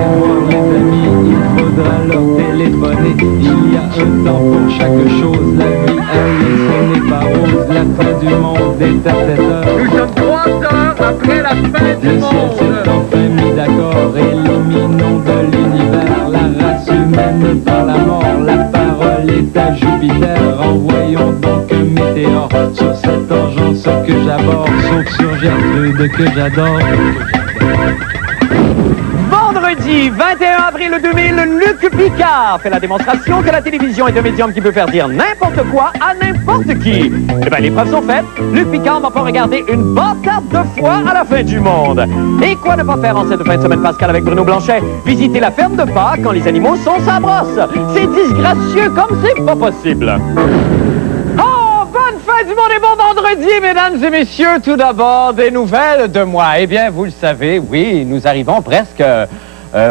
aller voir les amis, il faudra leur téléphoner. Il y a un temps pour chaque chose, la vie elle ce n'est pas rose. La fin du monde est à 7 heures. Nous sommes 3 heures après la fin du Le ciel monde. s'est enfin mis d'accord, éliminons de l'univers la race humaine par la mort. La parole est à Jupiter, envoyons donc un météore sur cette engeance que j'aborde, sauf sur Gertrude que j'adore. Vendredi 21 avril 2000, Luc Picard fait la démonstration que la télévision est un médium qui peut faire dire n'importe quoi à n'importe qui. Eh bien, les preuves sont faites. Luc Picard va pas regarder une bâtarde de fois à la fin du monde. Et quoi ne pas faire en cette fin de semaine Pascal avec Bruno Blanchet? Visiter la ferme de Pâques quand les animaux sont sa brosse. C'est disgracieux comme c'est pas possible. Bonne fin du monde et bon vendredi, mesdames et messieurs. Tout d'abord, des nouvelles de moi. Eh bien, vous le savez, oui, nous arrivons presque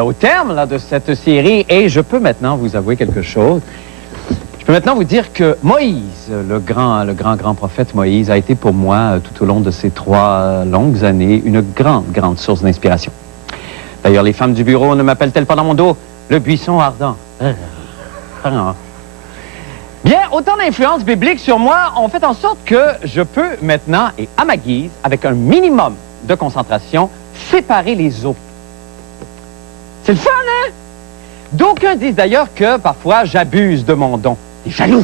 au terme là, de cette série et je peux maintenant vous avouer quelque chose. Je peux maintenant vous dire que Moïse, le grand prophète Moïse, a été pour moi, tout au long de ces 3 longues années, une grande source d'inspiration. D'ailleurs, les femmes du bureau ne m'appellent-elles pas dans mon dos le buisson ardent? Bien, autant d'influences bibliques sur moi ont fait en sorte que je peux maintenant, et à ma guise, avec un minimum de concentration, séparer les eaux. C'est le fun, hein? D'aucuns disent d'ailleurs que parfois j'abuse de mon don. Des jaloux!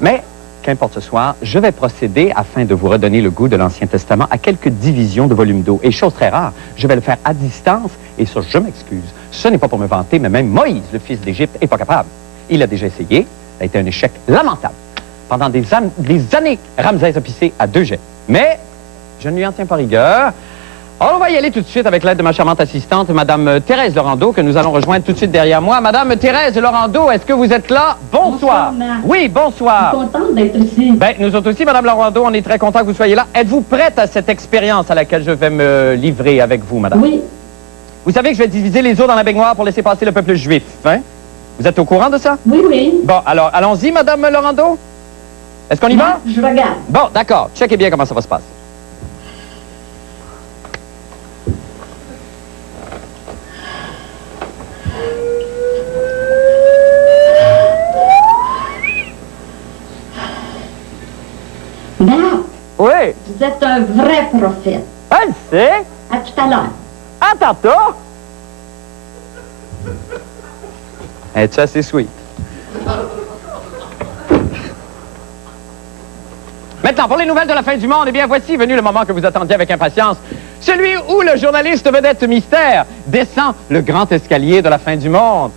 Mais, qu'importe ce soir, je vais procéder, afin de vous redonner le goût de l'Ancien Testament, à quelques divisions de volumes d'eau. Et chose très rare, je vais le faire à distance, et ça, je m'excuse. Ce n'est pas pour me vanter, mais même Moïse, le fils d'Égypte, n'est pas capable. Il a déjà essayé, ça a été un échec lamentable. Pendant des années, Ramsès a pissé à 2 jets. Mais je ne lui en tiens pas rigueur. Alors, on va y aller tout de suite avec l'aide de ma charmante assistante, Madame Thérèse Laurando, que nous allons rejoindre tout de suite derrière moi. Madame Thérèse Laurando, est-ce que vous êtes là? Bonsoir. Bonsoir, oui, bonsoir. Je suis contente d'être ici. Ben, nous autres aussi, Madame Laurando, on est très contents que vous soyez là. Êtes-vous prête à cette expérience à laquelle je vais me livrer avec vous, Madame? Oui. Vous savez que je vais diviser les eaux dans la baignoire pour laisser passer le peuple juif, hein? Vous êtes au courant de ça? Oui, oui. Bon, alors, allons-y, Madame Laurando. Est-ce qu'on y va? Je regarde. Bon, d'accord. Checkez bien comment ça va se passer. Nat, Oui. vous êtes un vrai prophète. Elle sait. À tout à l'heure. À tantôt. Es-tu assez sweet? Maintenant, pour les nouvelles de la fin du monde, eh bien, voici venu le moment que vous attendiez avec impatience. Celui où le journaliste vedette mystère descend le grand escalier de la fin du monde.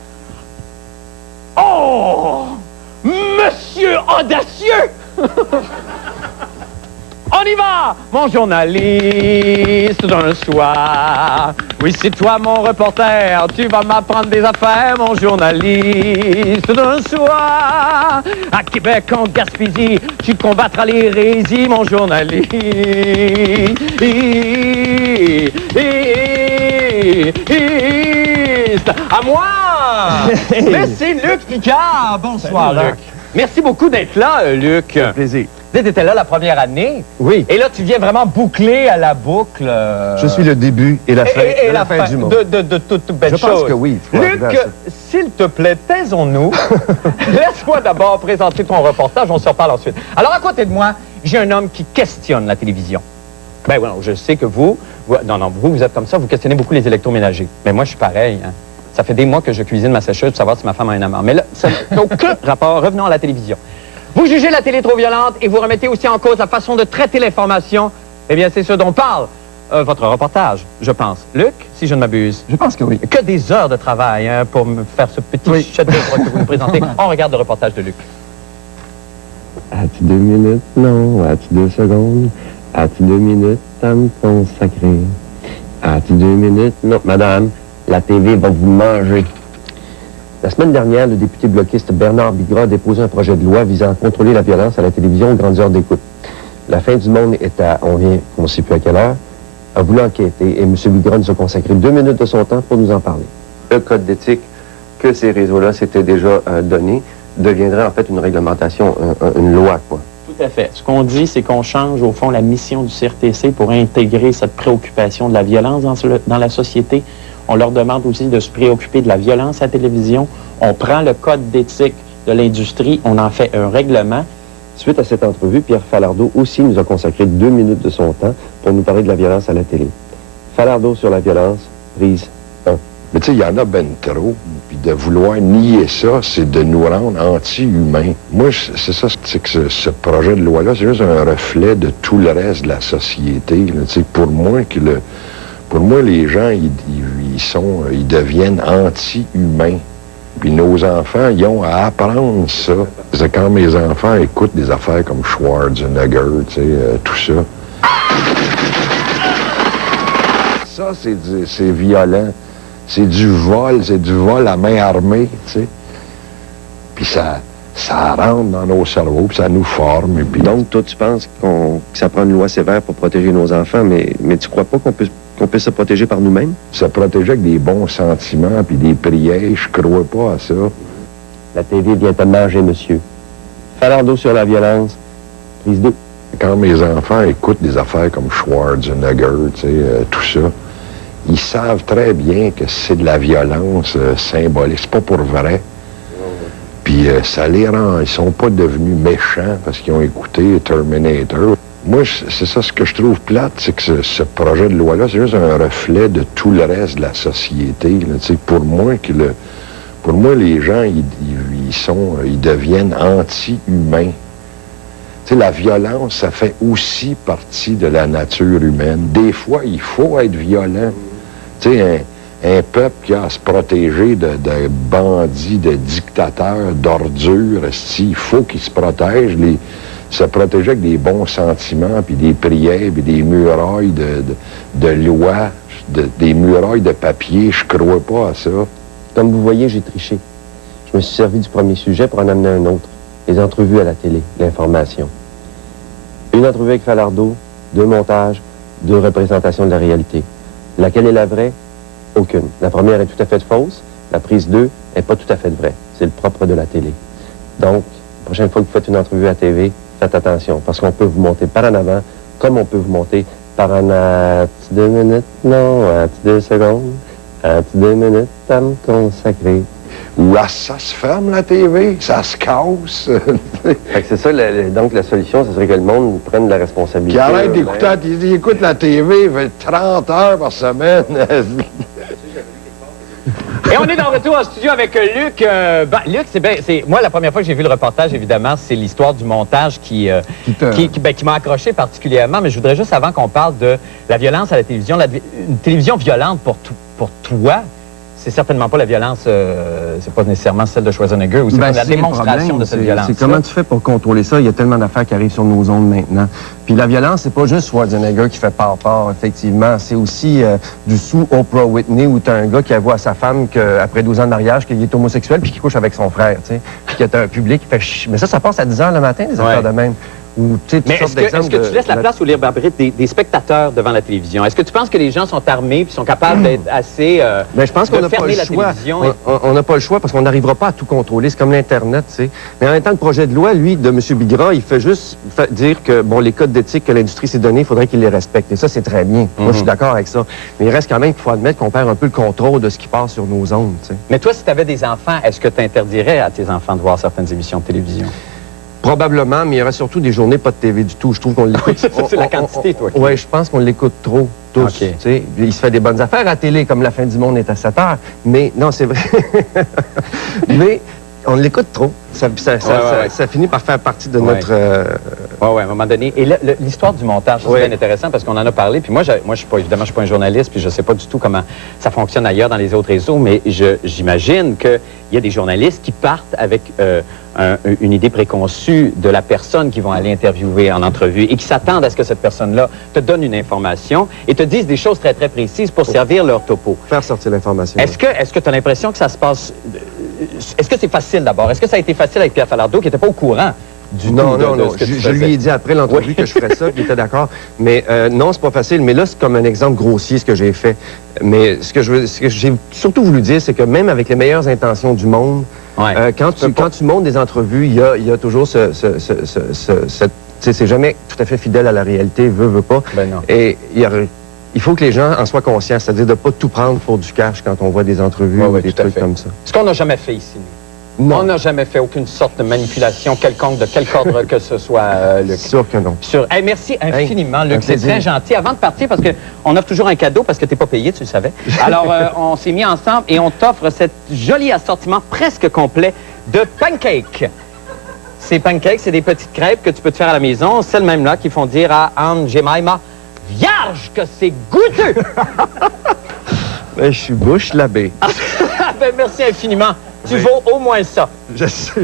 Oh! Monsieur audacieux! On y va, mon journaliste d'un soir. Oui, c'est toi, mon reporter. Tu vas m'apprendre des affaires, mon journaliste d'un soir. À Québec, en Gaspésie, tu combattras l'hérésie, mon journaliste. À moi! Mais c'est Luc Picard. Bonsoir, Luc. Merci beaucoup d'être là, Luc. Un plaisir. Tu étais là la première année. Oui. Et là, tu viens vraiment boucler à la boucle. Je suis le début et la fin, et de la fin du monde. de toute belle chose. Je pense que oui. il faut Luc, arriver à ça. s'il te plaît, taisons-nous. Laisse-moi d'abord présenter ton reportage, on se reparle ensuite. Alors, à côté de moi, j'ai un homme qui questionne la télévision. Ben oui, je sais que vous êtes comme ça, vous questionnez beaucoup les électroménagers. Mais moi, je suis pareil. Hein. Ça fait des mois que je cuisine ma sécheuse pour savoir si ma femme a un amant. Mais là, ça n'a aucun rapport. Revenons à la télévision. Vous jugez la télé trop violente et vous remettez aussi en cause la façon de traiter l'information. Eh bien, c'est ce dont parle votre reportage, je pense. Luc, si je ne m'abuse. Je pense que oui. Que des heures de travail hein, pour me faire ce petit chef-d'œuvre que vous nous présentez. On regarde le reportage de Luc. As-tu 2 minutes? Non. As-tu 2 secondes? As-tu 2 minutes à me consacrer? As-tu 2 minutes? Non. Madame, la TV va vous manger. La semaine dernière, le député bloquiste Bernard Bigra a déposé un projet de loi visant à contrôler la violence à la télévision aux grandes heures d'écoute. La fin du monde est à, on ne sait plus à quelle heure, a voulu enquêter et M. Bigra nous a consacré 2 minutes de son temps pour nous en parler. Le code d'éthique que ces réseaux-là s'étaient déjà donné deviendrait en fait une réglementation, une loi, quoi. Tout à fait. Ce qu'on dit, c'est qu'on change, au fond, la mission du CRTC pour intégrer cette préoccupation de la violence dans la société On leur demande aussi de se préoccuper de la violence à la télévision. On prend le code d'éthique de l'industrie, on en fait un règlement. Suite à cette entrevue, Pierre Falardeau aussi nous a consacré 2 minutes de son temps pour nous parler de la violence à la télé. Falardeau sur la violence, prise 1. Mais tu sais, il y en a ben trop. Puis de vouloir nier ça, c'est de nous rendre anti-humains. Moi, c'est ça, c'est que ce projet de loi-là, c'est juste un reflet de tout le reste de la société. Là. Tu sais, pour moi, les gens, ils deviennent anti-humains. Puis nos enfants, ils ont à apprendre ça. C'est quand mes enfants écoutent des affaires comme Schwarzenegger, tu sais, tout ça. Ça, c'est violent. C'est du vol à main armée, tu sais. Puis ça rentre dans nos cerveaux, puis ça nous forme. Et puis... Donc, toi, tu penses que ça prend une loi sévère pour protéger nos enfants, mais tu crois pas qu'on peut se protéger par nous-mêmes? Se protéger avec des bons sentiments puis des prières, je crois pas à ça. La TV vient te manger, monsieur. Falardeau sur la violence, prise 2. Quand mes enfants écoutent des affaires comme Schwarzenegger, tu sais, tout ça, ils savent très bien que c'est de la violence symbolique. C'est pas pour vrai. Puis ça les rend... Ils sont pas devenus méchants parce qu'ils ont écouté Terminator. Moi, c'est ça ce que je trouve plate, c'est que ce projet de loi-là, c'est juste un reflet de tout le reste de la société. Là, tu sais, pour moi, les gens, ils deviennent anti-humains. Tu sais, la violence, ça fait aussi partie de la nature humaine. Des fois, il faut être violent. Tu sais, un peuple qui a à se protéger de bandits, de dictateurs, d'ordures, il faut qu'il se protège. Se protéger avec des bons sentiments, puis des prières, puis des murailles de lois, des murailles de papier, je crois pas à ça. Comme vous voyez, j'ai triché. Je me suis servi du premier sujet pour en amener un autre. Les entrevues à la télé, l'information. Une entrevue avec Falardeau, 2 montages, 2 représentations de la réalité. Laquelle est la vraie? Aucune. La première est tout à fait fausse. La prise 2 n'est pas tout à fait vraie. C'est le propre de la télé. Donc, la prochaine fois que vous faites une entrevue à TV, faites attention, parce qu'on peut vous monter par en avant, comme on peut vous monter par en à 2 minutes, non, à 2 secondes, à 2 minutes à me consacrer. Ou ça se ferme, la TV, ça se casse. Fait que c'est ça, donc la solution, ce serait que le monde prenne la responsabilité. Puis arrête d'écouter, il écoute la TV, il fait 30 heures par semaine. Et on est de retour en studio avec Luc. Luc, moi, la première fois que j'ai vu le reportage, évidemment, c'est l'histoire du montage qui m'a accroché particulièrement. Mais je voudrais juste, avant qu'on parle de la violence à la télévision, une télévision violente pour toi, c'est certainement pas la violence, c'est pas nécessairement celle de Schwarzenegger ou c'est pas la démonstration de cette violence. C'est comment tu fais pour contrôler ça? Il y a tellement d'affaires qui arrivent sur nos ondes maintenant. Puis la violence, c'est pas juste Schwarzenegger qui fait part, effectivement. C'est aussi du sous Oprah Whitney où tu as un gars qui avoue à sa femme qu'après 12 ans de mariage, qu'il est homosexuel puis qu'il couche avec son frère, tu sais. Puis qu'il y a un public qui fait mais ça passe à 10 heures le matin, des affaires de même. Mais est-ce que tu laisses la place au libre arbitre des spectateurs devant la télévision? Est-ce que tu penses que les gens sont armés et sont capables d'être assez je pense qu'on n'a pas le choix. On n'a pas le choix parce qu'on n'arrivera pas à tout contrôler. C'est comme l'Internet, tu sais. Mais en même temps, le projet de loi, lui, de M. Bigra, il fait juste dire que, bon, les codes d'éthique que l'industrie s'est donnés, il faudrait qu'il les respecte. Et ça, c'est très bien. Moi, je suis d'accord avec ça. Mais il reste quand même qu'il faut admettre qu'on perd un peu le contrôle de ce qui passe sur nos ondes, tu sais. Mais toi, si tu avais des enfants, est-ce que tu interdirais à tes enfants de voir certaines émissions de télévision? Probablement, mais il y aurait surtout des journées pas de TV du tout. Je trouve qu'on l'écoute... c'est la quantité, toi. Oui, je pense qu'on l'écoute trop, tous. Okay. Tu sais, il se fait des bonnes affaires à la télé, comme La fin du monde est à 7 heures. Mais, non, c'est vrai. Mais on l'écoute trop. Ça finit par faire partie de notre... Oui, à un moment donné. Et l'histoire du montage, c'est bien intéressant parce qu'on en a parlé. Puis moi, je suis pas, évidemment, je suis pas un journaliste, puis je sais pas du tout comment ça fonctionne ailleurs dans les autres réseaux, mais j'imagine qu'il y a des journalistes qui partent avec une idée préconçue de la personne qu'ils vont aller interviewer en entrevue et qui s'attendent à ce que cette personne-là te donne une information et te dise des choses très, très précises pour servir leur topo. Faire sortir l'information. Est-ce que tu as l'impression que ça se passe... Est-ce que c'est facile d'abord? Est-ce que ça a été facile avec Pierre Falardeau qui n'était pas au courant du tout de ce que tu faisais? Je lui ai dit après l'entrevue que je ferais ça, puis il était d'accord. Mais non, c'est pas facile. Mais là, c'est comme un exemple grossier ce que j'ai fait. Mais ce que j'ai surtout voulu dire, c'est que même avec les meilleures intentions du monde, quand tu montes des entrevues, il y a toujours c'est jamais tout à fait fidèle à la réalité, veut pas. Ben non. Et il y aurait il faut que les gens en soient conscients, c'est-à-dire de ne pas tout prendre pour du cash quand on voit des entrevues ou des tout à trucs fait. comme ça. Ce qu'on n'a jamais fait ici, nous. Non. On n'a jamais fait aucune sorte de manipulation quelconque, de quelque ordre que ce soit, Luc. Sûr que non. Hey, merci infiniment, Hey, Luc. un C'est plaisir. très gentil. Avant de partir, parce qu'on offre toujours un cadeau, parce que tu n'es pas payé, tu le savais. Alors, on s'est mis ensemble et on t'offre cet joli assortiment presque complet de pancakes. Ces pancakes, c'est des petites crêpes que tu peux te faire à la maison. Celles mêmes-là qui font dire à Anne Jemima, vierge, que c'est goûteux! Ben, je suis bouche labée. Ben, merci infiniment. Tu vaux au moins ça. Je sais.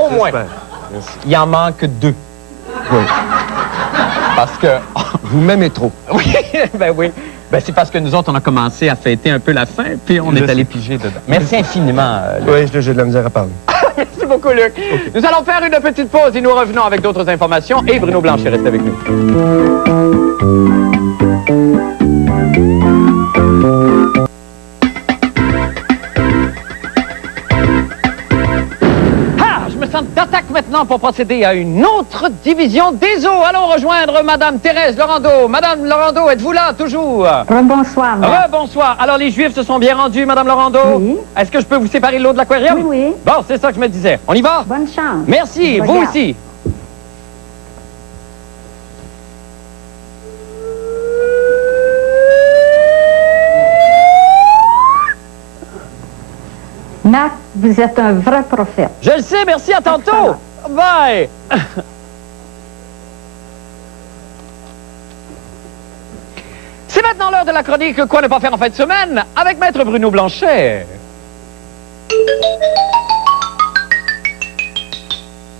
Au moins. Merci. Il en manque 2. Oui. Parce que... Vous m'aimez trop. Oui, ben oui. Ben c'est parce que nous autres, on a commencé à fêter un peu la fin, puis on est allé piger dedans. Merci infiniment, Luc. Oui, j'ai de la misère à parler. Merci beaucoup, Luc. Okay. Nous allons faire une petite pause et nous revenons avec d'autres informations. Et Bruno Blanchet reste avec nous. D'attaque maintenant pour procéder à une autre division des eaux. Allons rejoindre Madame Thérèse Laurando. Madame Laurando, êtes-vous là, toujours? Bonsoir. Bonsoir. Alors, les Juifs se sont bien rendus, Madame Laurando? Oui. Est-ce que je peux vous séparer l'eau de l'aquarium? Oui, oui. Bon, c'est ça que je me disais. On y va? Bonne chance. Merci, vous aussi. Mac, vous êtes un vrai prophète. Je le sais, merci, à tantôt. Bye. C'est maintenant l'heure de la chronique Quoi ne pas faire en fin de semaine avec Maître Bruno Blanchet.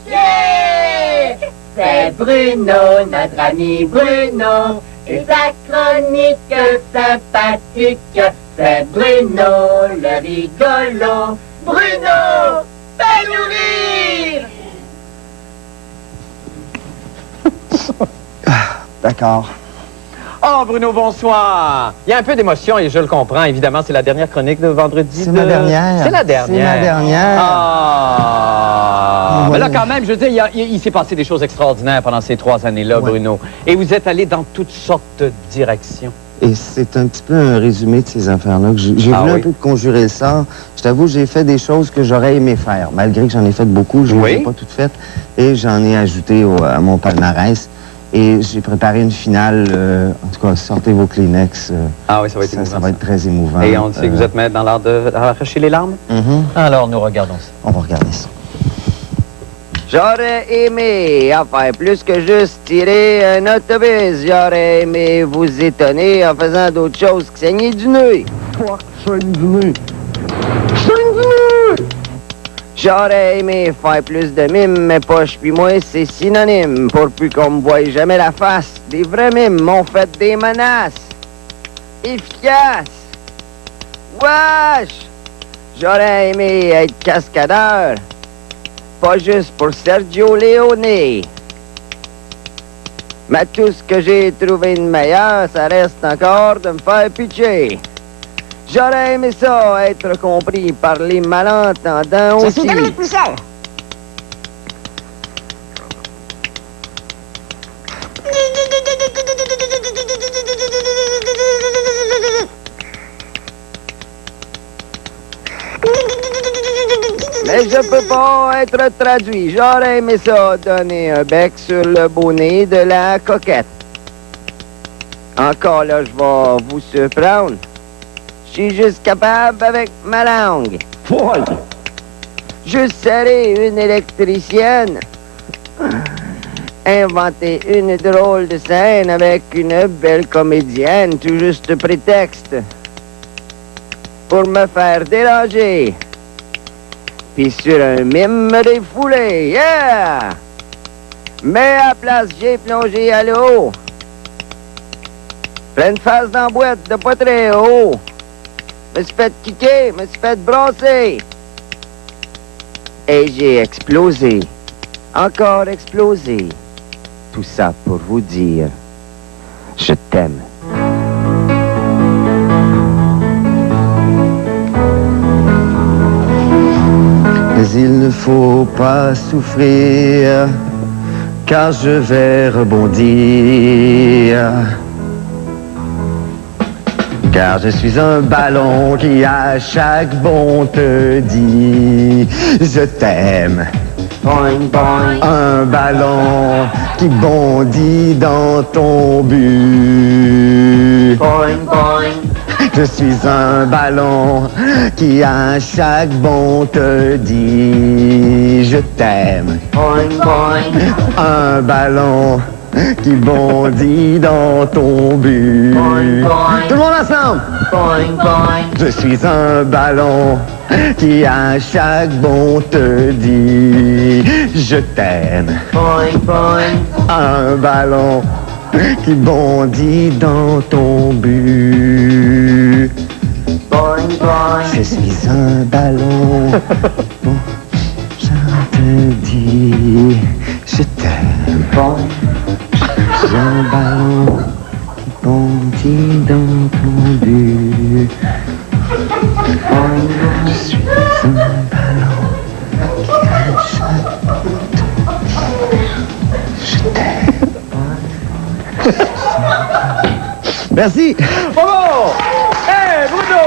Yeah! C'est Bruno, notre ami Bruno, et sa chronique sympathique. C'est Bruno, le rigolo. Bruno, fais-nous rire! D'accord. Oh, Bruno, bonsoir. Il y a un peu d'émotion et je le comprends. Évidemment, c'est la dernière chronique de vendredi. C'est ma dernière. C'est la dernière. C'est ma dernière. Ah! Mais là, quand même, je veux dire, il s'est passé des choses extraordinaires pendant ces 3 années-là, Ouais. Bruno. Et vous êtes allé dans toutes sortes de directions. Et c'est un petit peu un résumé de ces affaires-là. J'ai voulu un peu conjurer le sort. Je t'avoue, j'ai fait des choses que j'aurais aimé faire. Malgré que j'en ai fait beaucoup, je ne les ai pas toutes faites. Et j'en ai ajouté à mon palmarès. Et j'ai préparé une finale. En tout cas, sortez vos Kleenex. Ah oui, ça va être émouvant. Ça va être très émouvant. Et on sait que vous êtes maître dans l'art d'arracher les larmes? Alors, nous regardons ça. On va regarder ça. J'aurais aimé en faire plus que juste tirer un autobus. J'aurais aimé vous étonner en faisant d'autres choses que saigner du nez. Toi, saigne du nez. Saigne du nez! J'aurais aimé faire plus de mimes, mais poche puis moi, c'est synonyme. Pour plus qu'on me voie jamais la face. Des vrais mimes m'ont fait des menaces. Efficaces. Wesh! J'aurais aimé être cascadeur. Pas juste pour Sergio Leone. Mais tout ce que j'ai trouvé de meilleur, ça reste encore de me faire pitcher. J'aurais aimé ça, être compris par les malentendants aussi. Mais je peux pas être traduit. J'aurais aimé ça, donner un bec sur le bonnet de la coquette. Encore là, je vais vous surprendre. Je suis juste capable avec ma langue. Juste serrer une électricienne. Inventer une drôle de scène avec une belle comédienne, tout juste prétexte. Pour me faire déranger. Puis sur un mime me défouler, yeah! Mais à place, j'ai plongé à l'eau. Pleine face dans la boîte de pas très haut. Me suis fait kicker, me suis fait brasser. Et j'ai explosé. Encore explosé. Tout ça pour vous dire, je t'aime. Mais il ne faut pas souffrir, car je vais rebondir. Car je suis un ballon qui à chaque bond te dit je t'aime. Boing, boing. Un ballon qui bondit dans ton but. Boing, boing. Je suis un ballon qui à chaque bond te dit je t'aime. Boing, boing. Un ballon qui bondit dans ton but. Boing, boing. Tout le monde ensemble! Boing, boing. Je suis un ballon qui à chaque bond te dit je t'aime. Boing, boing. Un ballon qui bondit dans ton but. Boing, boing. Je suis un ballon. Bon, je te dis je t'aime. Boing. Je suis un ballon qui bondit dans ton but. Je suis un ballon qui a chaque je t'aime. Merci. Bravo! Hey, Bruno!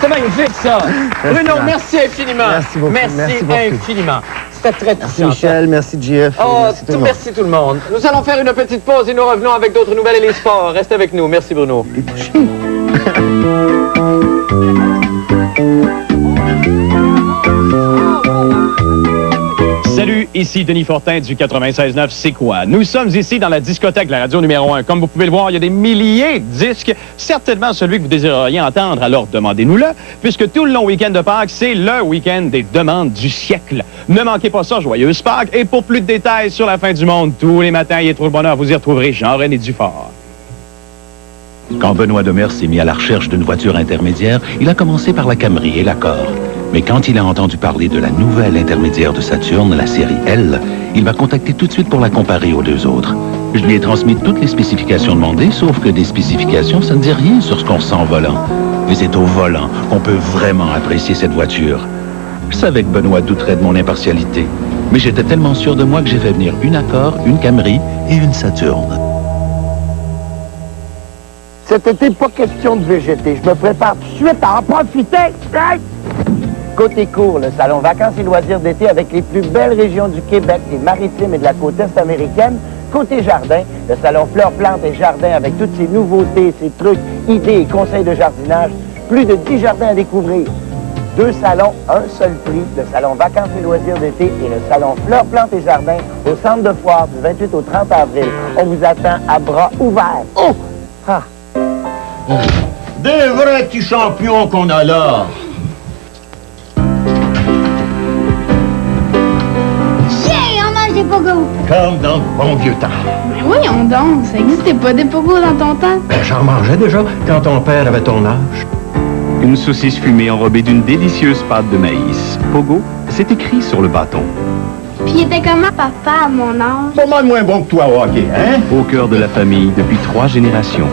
C'est magnifique, ça. Bruno, merci infiniment. Merci beaucoup. Merci infiniment. C'était très Merci touchant. Michel, merci JF. Oh, merci tout le monde. merci tout le monde. Nous allons faire une petite pause et nous revenons avec d'autres nouvelles et les sports. Restez avec nous. Merci, Bruno. Salut, ici Denis Fortin du 96.9 C'est quoi? Nous sommes ici dans la discothèque, la radio numéro 1. Comme vous pouvez le voir, il y a des milliers de disques. Certainement celui que vous désireriez entendre, alors demandez-nous-le, puisque tout le long week-end de Pâques, c'est le week-end des demandes du siècle. Ne manquez pas ça, joyeuse Pâques. Et pour plus de détails sur la fin du monde, tous les matins, il est trop le bonheur, vous y retrouverez Jean-René Dufort. Quand Benoît Demers s'est mis à la recherche d'une voiture intermédiaire, il a commencé par la Camry et l'Accord. Mais quand il a entendu parler de la nouvelle intermédiaire de Saturn, la série L, il m'a contacté tout de suite pour la comparer aux deux autres. Je lui ai transmis toutes les spécifications demandées, sauf que des spécifications, ça ne dit rien sur ce qu'on ressent au volant. Mais c'est au volant qu'on peut vraiment apprécier cette voiture. Je savais que Benoît douterait de mon impartialité, mais j'étais tellement sûr de moi que j'ai fait venir une Accord, une Camry et une Saturn. Cet été, pas question de végéter. Je me prépare tout de suite à en profiter. Hey! Côté court, le salon vacances et loisirs d'été avec les plus belles régions du Québec, des maritimes et de la côte est américaine. Côté jardin, le salon fleurs, plantes et jardins avec toutes ses nouveautés, ses trucs, idées et conseils de jardinage. Plus de 10 jardins à découvrir. 2 salons, un seul prix, le salon vacances et loisirs d'été et le salon fleurs, plantes et jardins au centre de foire du 28 au 30 avril. On vous attend à bras ouverts. Oh! Ah! Des vrais petits champions qu'on a là. Yeah, on mange des pogos. Comme dans le bon vieux temps. Mais voyons donc, ça n'existait pas des pogos dans ton temps. Ben, j'en mangeais déjà quand ton père avait ton âge. Une saucisse fumée enrobée d'une délicieuse pâte de maïs. Pogo, c'est écrit sur le bâton. Puis il était comment papa à mon âge? Pas mal moins bon que toi au hockey, hein? Au cœur de la famille depuis 3 générations.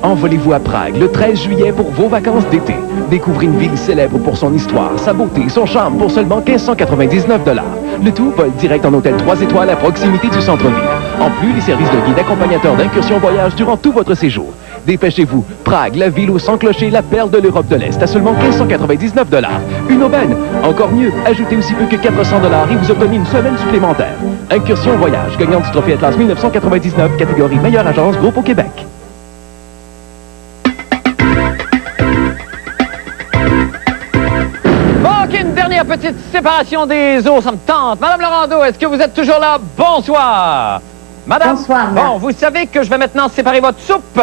Envolez-vous à Prague le 13 juillet pour vos vacances d'été. Découvrez une ville célèbre pour son histoire, sa beauté, son charme pour seulement 1599 $. Le tout vole direct en hôtel 3 étoiles à proximité du centre-ville. En plus, les services de guide accompagnateur d'incursion voyage durant tout votre séjour. Dépêchez-vous. Prague, la ville au 100 clochers, la perle de l'Europe de l'Est, à seulement 1599 $. Une aubaine. Encore mieux, ajoutez aussi peu que 400 $ et vous obtenez une semaine supplémentaire. Incursion voyage, gagnant du trophée Atlas 1999, catégorie meilleure agence groupe au Québec. Une dernière petite séparation des eaux, ça me tente. Madame Laurando, est-ce que vous êtes toujours là? Bonsoir. Madame? Bonsoir, Bon, vous savez que je vais maintenant séparer votre soupe.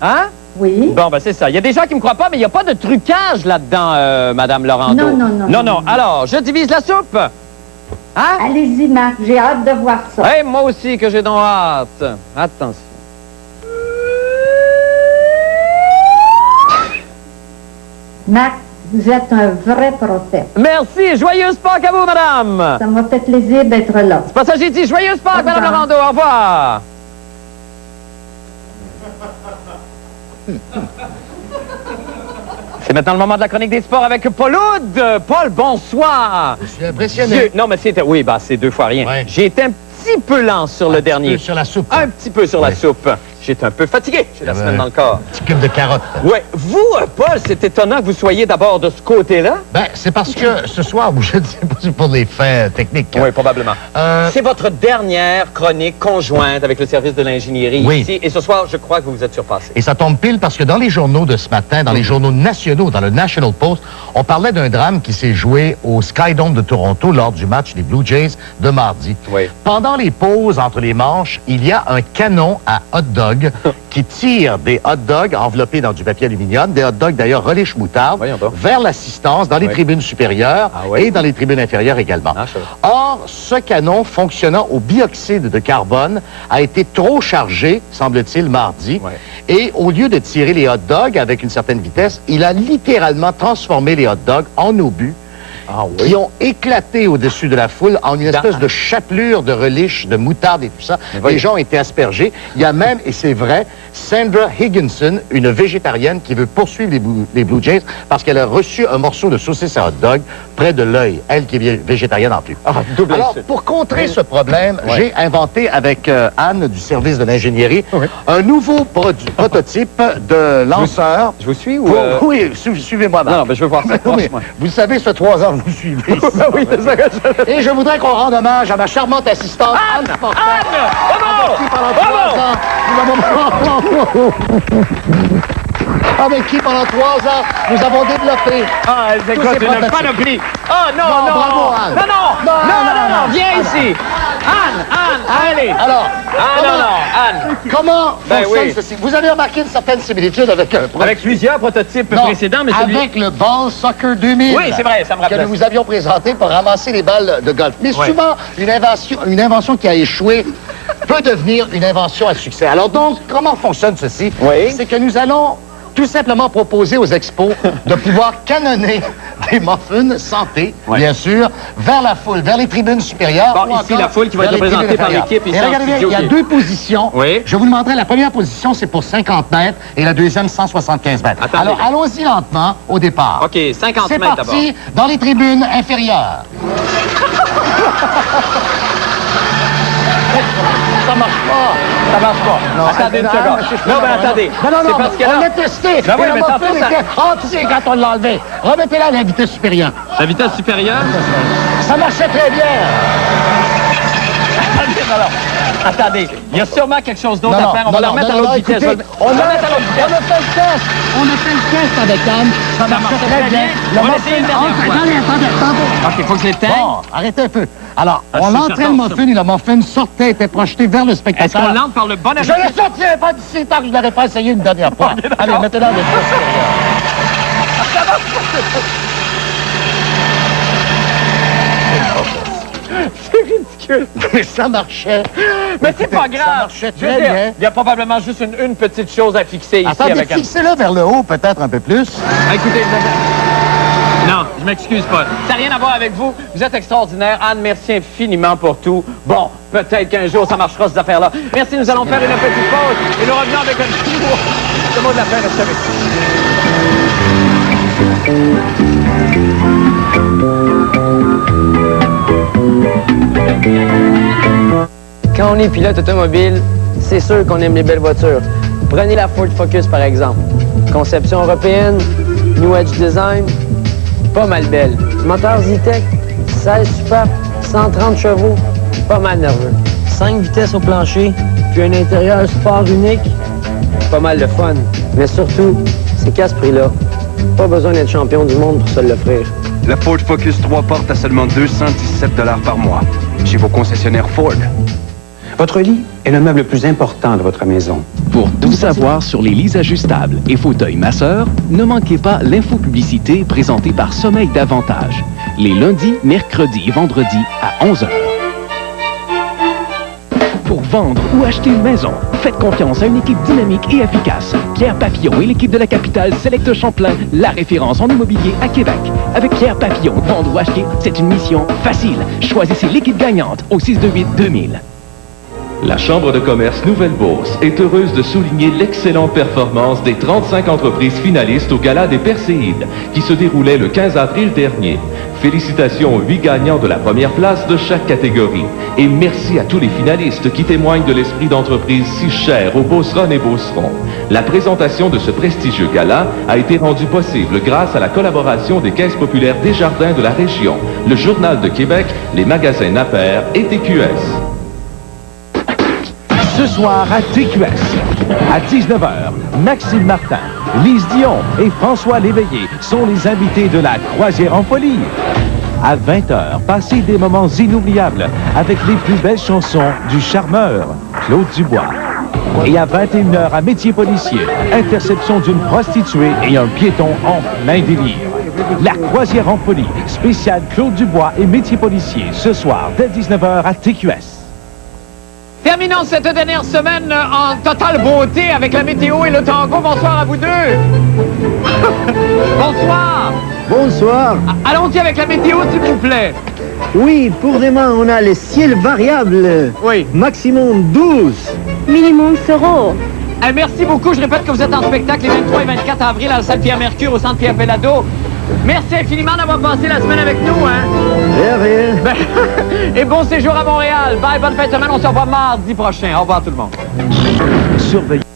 Hein? Oui. Bon, ben c'est ça. Il y a des gens qui me croient pas, mais il n'y a pas de trucage là-dedans, Madame Laurando. Non, non, non. Non, non. Alors, je divise la soupe. Hein? Allez-y, Marc, j'ai hâte de voir ça. Eh, moi aussi que j'ai donc hâte. Attention. Marc, vous êtes un vrai prophète. Merci. Joyeuse Pâques à vous, madame. Ça m'a fait plaisir d'être là. C'est pas ça que j'ai dit. Joyeuse Pâques, madame Laurando. Au revoir. C'est maintenant le moment de la chronique des sports avec Paul Oud. Paul, bonsoir. Je suis impressionné. Non, mais c'était... Oui, bah, c'est 2 fois rien. Ouais. J'ai été un petit peu lent sur le dernier. Un petit peu sur la soupe. Un petit peu sur la soupe. J'étais un peu fatigué. J'ai la semaine dans le corps. Petit cube de carottes. Oui. Vous, Paul, c'est étonnant que vous soyez d'abord de ce côté-là. Ben, c'est parce que ce soir, je ne sais pas si pour des faits techniques. Oui, probablement. C'est votre dernière chronique conjointe avec le service de l'ingénierie ici. Et ce soir, je crois que vous vous êtes surpassé. Et ça tombe pile parce que dans les journaux de ce matin, dans les journaux nationaux, dans le National Post, on parlait d'un drame qui s'est joué au Skydome de Toronto lors du match des Blue Jays de mardi. Oui. Pendant les pauses entre les manches, il y a un canon à hot dog qui tire des hot dogs enveloppés dans du papier aluminium, des hot dogs d'ailleurs relish moutarde, vers l'assistance dans les tribunes supérieures et dans les tribunes inférieures également. Or, ce canon fonctionnant au bioxyde de carbone a été trop chargé, semble-t-il, mardi. Et au lieu de tirer les hot dogs avec une certaine vitesse, il a littéralement transformé les hot dogs en obus qui ont éclaté au-dessus de la foule en une espèce de chapelure de relish, de moutarde et tout ça. Les gens ont été aspergés. Il y a même, et c'est vrai, Sandra Higginson, une végétarienne qui veut poursuivre les Blue Jays parce qu'elle a reçu un morceau de saucisse à hot dog près de l'œil, elle qui est végétarienne en plus. Alors, pour contrer ce problème, j'ai inventé avec Anne du service de l'ingénierie un nouveau prototype de lanceur. Je vous suis ou... Oui, suivez-moi, Marc. Non, mais je veux voir ça. Vous le savez, ce 3 ans, vous suivez. Oui, c'est ça que je... Et je voudrais qu'on rende hommage à ma charmante assistante, Anne Fortin. Avec qui, pendant 3 ans, nous avons développé... Ah, elle écoute une panoplie. Ah, non, non. Bravo, Anne. Non, viens ici. Anne, allez. Alors, Anne. Comment fonctionne ceci? Vous avez remarqué une certaine similitude avec un avec plusieurs prototypes précédents, mais celui... avec le Ball Soccer 2000. Oui, c'est vrai, ça me rappelle. Que nous vous avions présenté pour ramasser les balles de golf. Mais souvent, une invention qui a échoué peut devenir une invention à succès. Alors donc, comment fonctionne ceci? C'est que nous allons tout simplement proposer aux expos de pouvoir canonner des muffins santé, bien sûr, vers la foule, vers les tribunes supérieures. Bon, ici, la foule qui va être représentée par l'équipe. Et regardez bien, il y a 2 positions. Je vous demanderai, la première position, c'est pour 50 mètres et la deuxième, 175 mètres. Alors, allons-y lentement au départ. OK, 50 mètres d'abord. C'est parti dans les tribunes inférieures. Ça marche pas. Ça marche pas. Non, attendez une seconde. Non, mais attendez. Non, c'est parce que on l'a testé. Ben oui, mais tantôt, ça... tu sais, quand on l'a enlevé. Remettez-la à la vitesse supérieure. La vitesse supérieure? Ça marchait très bien. Attendez, il y a sûrement quelque chose d'autre à faire. On va la remettre à l'autre vitesse. On a fait le test. On a fait le test avec Anne. Ça marchait très bien. On va essayer une dernière fois. Attendez. OK, il faut que je l'éteigne. Bon, arrêtez un peu. Alors, on entrait le muffin et le muffin sortait, était projeté vers le spectateur. Est-ce qu'on l'entre par le bon Je ne sortirai pas d'ici tant que je ne l'aurais pas essayé une dernière fois. Allez, mettez-la à vitesse supérieure. C'est ridicule. Mais ça marchait. Mais c'est pas grave. Ça marchait très bien. Il y a probablement juste une petite chose à fixer ici. Attendez, fixez-le vers le haut, peut-être un peu plus. Écoutez, non, je m'excuse pas. Ça n'a rien à voir avec vous. Vous êtes extraordinaire. Anne, merci infiniment pour tout. Bon, peut-être qu'un jour, ça marchera, ces affaires-là. Merci, nous allons faire une petite pause et nous revenons avec un petit mot. Le mot de la fin, restez avec nous. Quand on est pilote automobile, c'est sûr qu'on aime les belles voitures. Prenez la Ford Focus, par exemple. Conception européenne, New Edge Design, pas mal belle. Moteur Zetec, 16 soupapes, 130 chevaux, pas mal nerveux. 5 vitesses au plancher, puis un intérieur sport unique, pas mal de fun. Mais surtout, c'est qu'à ce prix-là, pas besoin d'être champion du monde pour se l'offrir. La Ford Focus 3 porte à seulement 217 $ par mois, chez vos concessionnaires Ford. Votre lit est le meuble le plus important de votre maison. Pour tout savoir sur les lits ajustables et fauteuils masseurs, ne manquez pas l'infopublicité présentée par Sommeil d'Avantage, les lundis, mercredis et vendredis à 11h. Pour vendre ou acheter une maison, faites confiance à une équipe dynamique et efficace. Pierre Papillon et l'équipe de la capitale Select Champlain, la référence en immobilier à Québec. Avec Pierre Papillon, vendre ou acheter, c'est une mission facile. Choisissez l'équipe gagnante au 628-2000. La Chambre de commerce Nouvelle-Beauce est heureuse de souligner l'excellente performance des 35 entreprises finalistes au Gala des Perséides, qui se déroulait le 15 avril dernier. Félicitations aux 8 gagnants de la première place de chaque catégorie. Et merci à tous les finalistes qui témoignent de l'esprit d'entreprise si cher aux Beauceronnes et Beaucerons. La présentation de ce prestigieux gala a été rendue possible grâce à la collaboration des Caisses populaires Desjardins de la région, le Journal de Québec, les magasins Napper et TQS. Ce soir à TQS, à 19h, Maxime Martin, Lise Dion et François Léveillé sont les invités de la Croisière en folie. À 20h, passez des moments inoubliables avec les plus belles chansons du charmeur, Claude Dubois. Et à 21h, à Métier policier, interception d'une prostituée et un piéton en plein délire. La Croisière en folie, spéciale Claude Dubois et Métier policier, ce soir dès 19h à TQS. Terminons cette dernière semaine en totale beauté avec la météo et le tango. Bonsoir à vous deux. Bonsoir. Bonsoir. Allons-y avec la météo, s'il vous plaît. Oui, pour demain, on a les ciels variables. Oui. Maximum 12. Minimum 0. Merci beaucoup. Je répète que vous êtes en spectacle les 23 et 24 avril à la salle Pierre-Mercure au centre Pierre-Pellado. Merci infiniment d'avoir passé la semaine avec nous, hein? Rien. Et bon séjour à Montréal. Bye, bonne fin de semaine. On se revoit mardi prochain. Au revoir tout le monde. Surveillez.